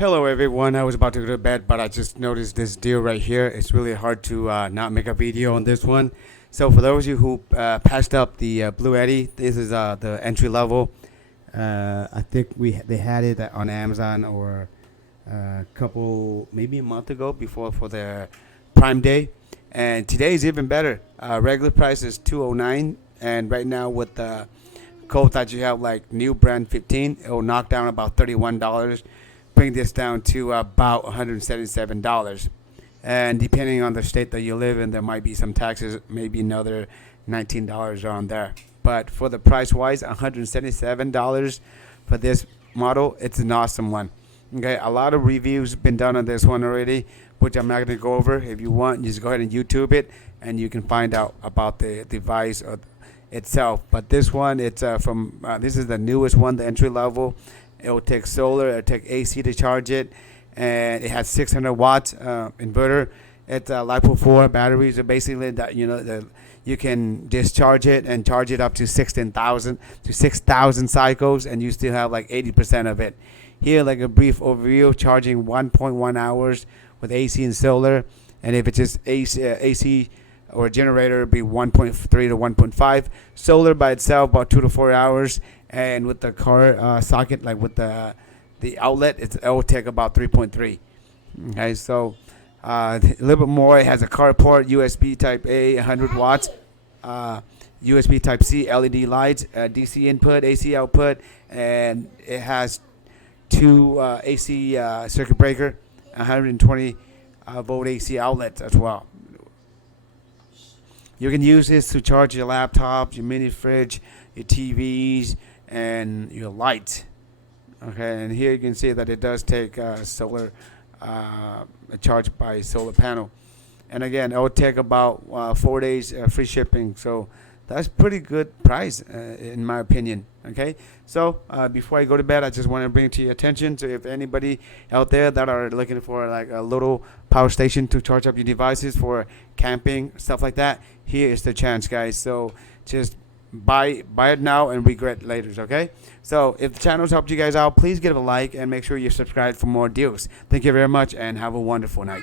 Hello everyone, I was about to go to bed, but I just noticed this deal right here. It's really hard to not make a video on this one. So for those of you who passed up the BLUETTI, this is the entry level. I think they had it on Amazon or a couple, maybe a month ago before for their Prime Day. And today is even better. Regular price is $209, and right now with the code that you have, like new brand 15, it will knock down about $31. Bring this down to about $177, and depending on the state that you live in, there might be some taxes, maybe another $19 on there. But for the price wise, $177 for this model, it's an awesome one. Okay, a lot of reviews been done on this one already, which I'm not going to go over. If you want, just go ahead and YouTube it, and you can find out about the device itself. But this one, it's this is the newest one, the entry level. It will take solar, it will take AC to charge it, and it has 600 watts inverter. It's LiFePO4 batteries. So basically, that you can discharge it and charge it up to 6,000 cycles, and you still have like 80% of it. Here, like a brief overview, charging 1.1 hours with AC and solar, and if it's just AC or a generator, it'd be 1.3 to 1.5. Solar by itself, about 2 to 4 hours. And with the car socket, like with the outlet, it will take about 3.3. Okay, so a little bit more. It has a car port, USB Type A, 100 watts, USB Type C, LED lights, DC input, AC output, and it has two AC circuit breaker, 120 volt AC outlets as well. You can use this to charge your laptops, your mini fridge, your TVs, and your lights. Okay, and here you can see that it does take solar, charged by solar panel. And again, it will take about 4 days free shipping. So that's pretty good price in my opinion. Okay, so before I go to bed, I just want to bring it to your attention. So if anybody out there that are looking for like a little power station to charge up your devices for camping, stuff like that, here is the chance, guys. So just buy it now and regret later. Okay, so if the channel's helped you guys out, please give it a like and make sure you subscribe for more deals. Thank you very much and have a wonderful night.